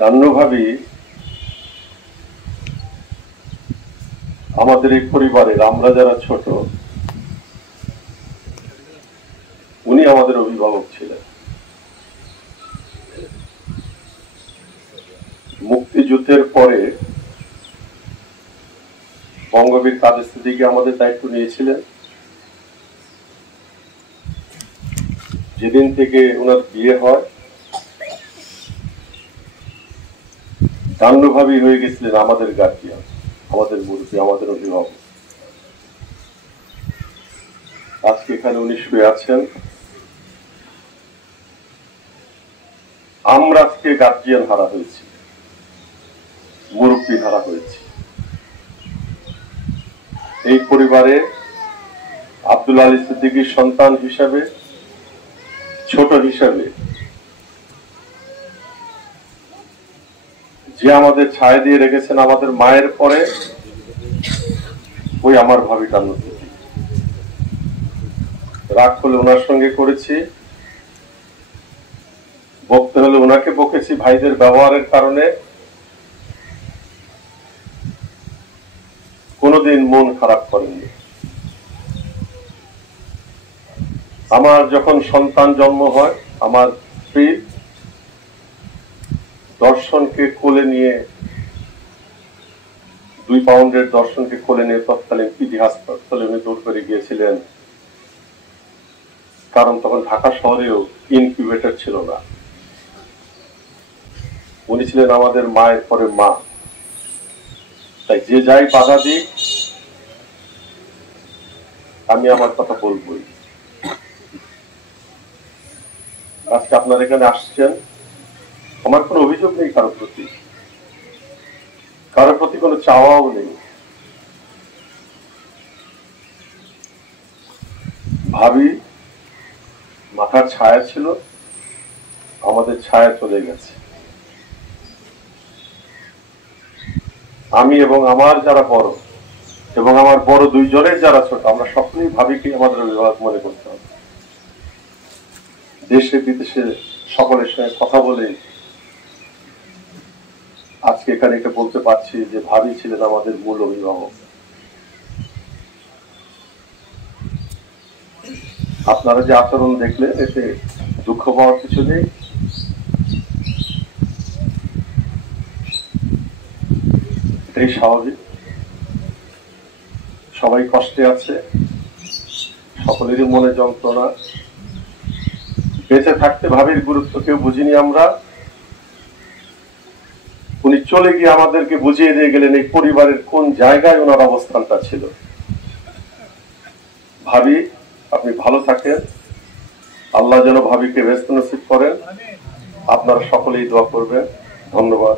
দান্যভাবে আমাদের এই পরিবারের আমরা যারা ছোট, উনি আমাদের অভিভাবক ছিলেন। মুক্তিযুদ্ধের পরে বঙ্গবীর কাদের সিদ্দিকী আমাদের দায়িত্ব নিয়েছিলেন। যেদিন থেকে ওনার বিয়ে হয়, দান্যভাবে হয়ে গেছিলেন আমাদের গার্জিয়ান, আমাদের মুরব্বী, আমাদের অভিভাবক। আজকে এখানে উনি শুয়ে আছেন। আমরা আজকে গার্জিয়ান হারা হয়েছি, মুরব্বী হারা হয়েছি। এই পরিবারে আব্দুল আলী সিদ্দিকীর সন্তান হিসাবে, ছোট হিসাবে যে আমাদের ছায়া দিয়ে রেখেছেন আমাদের মায়ের পরে, ওই আমার ভাবি কান্না সিদ্দিকী। রাগ হলে ওনার সঙ্গে করেছি, বকতে হলে ওনাকে বকেছি ভাইদের ব্যবহারের কারণে। কোনোদিন মন খারাপ করেননি। আমার যখন সন্তান জন্ম হয়, আমার স্ত্রী দর্শনকে কোলে নিয়ে, 2 পাউন্ডের দর্শনকে কোলে নিয়ে তৎকালীন পিজি হাসপাতালে উনি দৌড় করে গিয়েছিলেন। কারণ তখন ঢাকা শহরেও ইনকিউবেটর ছিল না। উনি ছিলেন আমাদের মায়ের পরে মা। তাই যে যাই বাধা দিক, আমি আমার কথা বলবই। আজকে আপনারা এখানে আসছেন, আমার কোনো অভিযোগ নেই কারোর প্রতি কোনো চাওয়াও নেই। ভাবি মাথার ছায়া ছিল, আমাদের ছায়া চলে গেছে। আমি এবং আমার যারা বড় এবং আমার বড় 2 জনের যারা ছোট, আমরা সকলেই ভাবিকে আমাদের অভিভাবক মনে করতে হবে। দেশে বিদেশে সকলের সঙ্গে কথা বলে আজকে এখানে বলতে পারছি যে ভাবি ছিলেন আমাদের মূল অভিভাবক। আপনারা যে আচরণ দেখলেন, এতে দুঃখ পাওয়ার কিছু নেই। এটাই স্বাভাবিক। সবাই কষ্টে আছে, সকলেরই মনে যন্ত্রণা। বেঁচে থাকতে ভাবির গুরুত্ব কেউ বুঝিনি আমরা। উনি চলে গিয়ে আমাদেরকে বুঝিয়ে দিয়ে গেলেন এই পরিবারের কোন জায়গায় ওনার অবস্থানটা ছিল। ভাবি, আপনি ভালো থাকেন, আল্লাহ যেন ভাবিকে ব্যস্ত নসিব করেন। আপনারা সকলেই দোয়া করবেন। ধন্যবাদ।